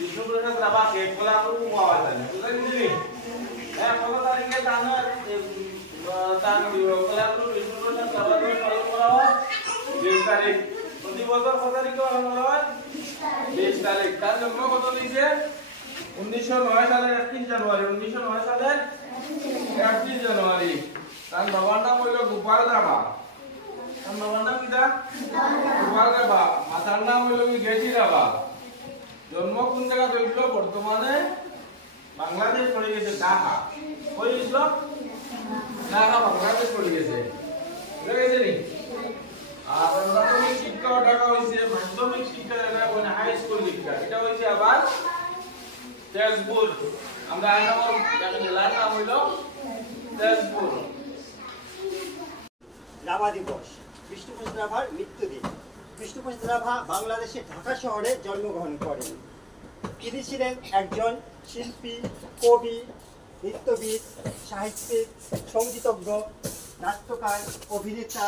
বিষ্ণুপ্রসাদ রাভাকে কোলাগুরু হওয়া যায় না বুঝলেন কি হ্যাঁ কত তারিখে তার কোলাগুরু বিষ্ণুপ্রসাদ রাভাকে পালন করা হয় 20 তারিখ প্রতি বছর কত তারিখে পালন করা হয় 20 তারিখ তার জন্ম কত দিয়েছে 1909 সালের 31 জানুয়ারি 1909 সালের 31 জানুয়ারি তার বাবার নাম হলো গোপাল রাভা তার বাবার নাম কিটা গোপাল রাভা মাতার নাম হলো গেটি রাভা জন্ম কোন জায়গা হয়েছিল বর্তমানে বাংলাদেশ পড়ে গেছে ঢাকা কই হয়েছিল ঢাকা বাংলাদেশ পড়ে গেছে বুঝা গেছে নি আর প্রাথমিক শিক্ষা ঢাকা হইছে মাধ্যমিক শিক্ষা ঢাকা মানে হাই স্কুল শিক্ষা এটা হইছে আবার তেজপুর আমরা আইনামর ঢাকা জেলার নাম হইল তেজপুর রাভা দিবস বিষ্ণুপ্রসাদ রাভার মৃত্যুদিন বিষ্ণুপ্রসাদ রাভা বাংলাদেশের ঢাকা শহরে জন্মগ্রহণ করেন তিনি ছিলেন একজন শিল্পী কবি নৃত্যবিদ সাহিত্যিক সঙ্গীতজ্ঞ নাট্যকার অভিনেতা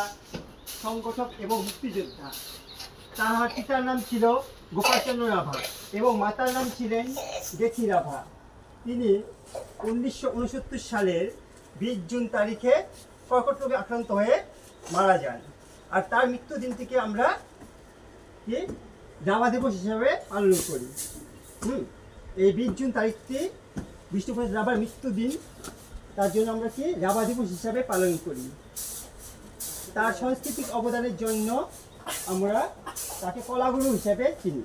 সংগঠক এবং মুক্তিযোদ্ধা তার পিতার নাম ছিল গোপালচন্দ্র রাভা এবং মাতার নাম ছিলেন গেঠি রাভা তিনি 1969 সালের 20 জুন তারিখে কর্কট রোগে আক্রান্ত হয়ে মারা যান আর তার মৃত্যুদিনটিকে আমরা কি রাভা দিবস হিসাবে পালন করি এই 20 জুন তারিখটি বিষ্ণুপ্রসাদ রাভার মৃত্যুদিন তার জন্য আমরা কি রাভা দিবস হিসাবে পালন করি তার সাংস্কৃতিক অবদানের জন্য আমরা তাকে কলাগুরু হিসাবে চিনি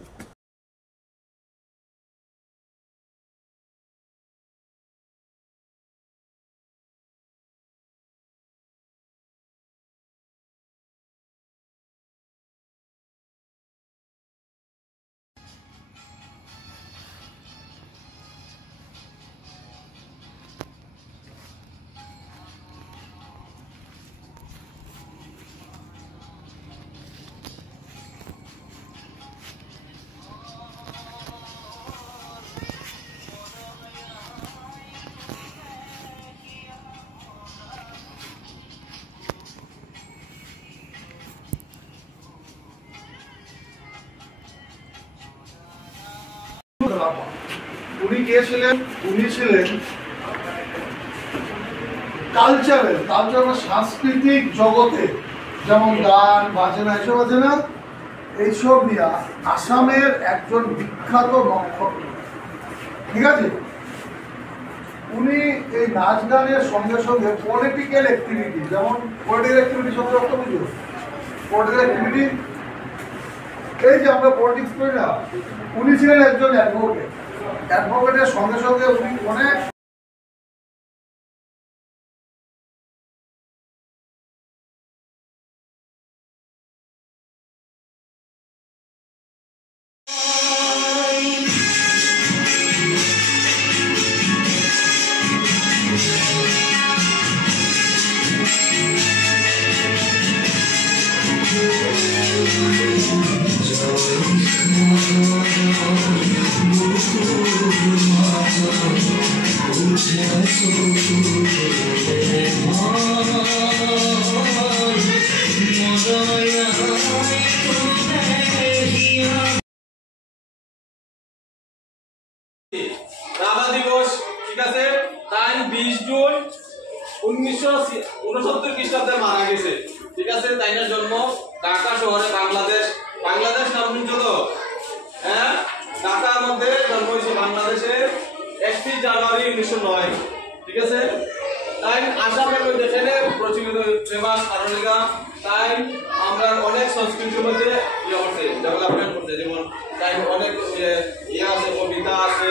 উনি কে ছিলেন উনি ছিলেন কালচারাল সাংস্কৃতিক জগতে যেমন গান বাজনা এসব আছে না এইসব নিয়ে আসামের একজন বিখ্যাত নক্ষত্র ঠিক আছে উনি এই নাচ গানের সঙ্গে সঙ্গে পলিটিক্যাল অ্যাক্টিভিটি যেমন পলিটিক্যাল অ্যাক্টিভিটি শব্দ অর্থ বুঝো পলিটিক্যাল অ্যাক্টিভিটি এই যে আমরা পলিটিক্স করি না উনি ছিলেন একজন অ্যাডভোকেট অ্যাডভোকেটের সঙ্গে সঙ্গে উনি অনেক রাভা দিবস ঠিক আছে তাই 20 জুন 1969 খ্রিস্টাব্দে মারা গেছে ঠিক আছে তাইনার জন্ম ঢাকা শহরে বাংলাদেশ নাম শুনছো তো হ্যাঁ ঢাকার মধ্যে জন্ম হয়েছে বাংলাদেশে 31 জানুয়ারি 1909 ঠিক আছে তাই আসামের মধ্যে এখানে প্রচলিত ফেমাস কারণিকা তাই আমরা অনেক সংস্কৃতির মধ্যে ইয়ে করছে ডেভেলপমেন্ট করছে যেমন তাই অনেক ইয়ে আছে কবিতা আছে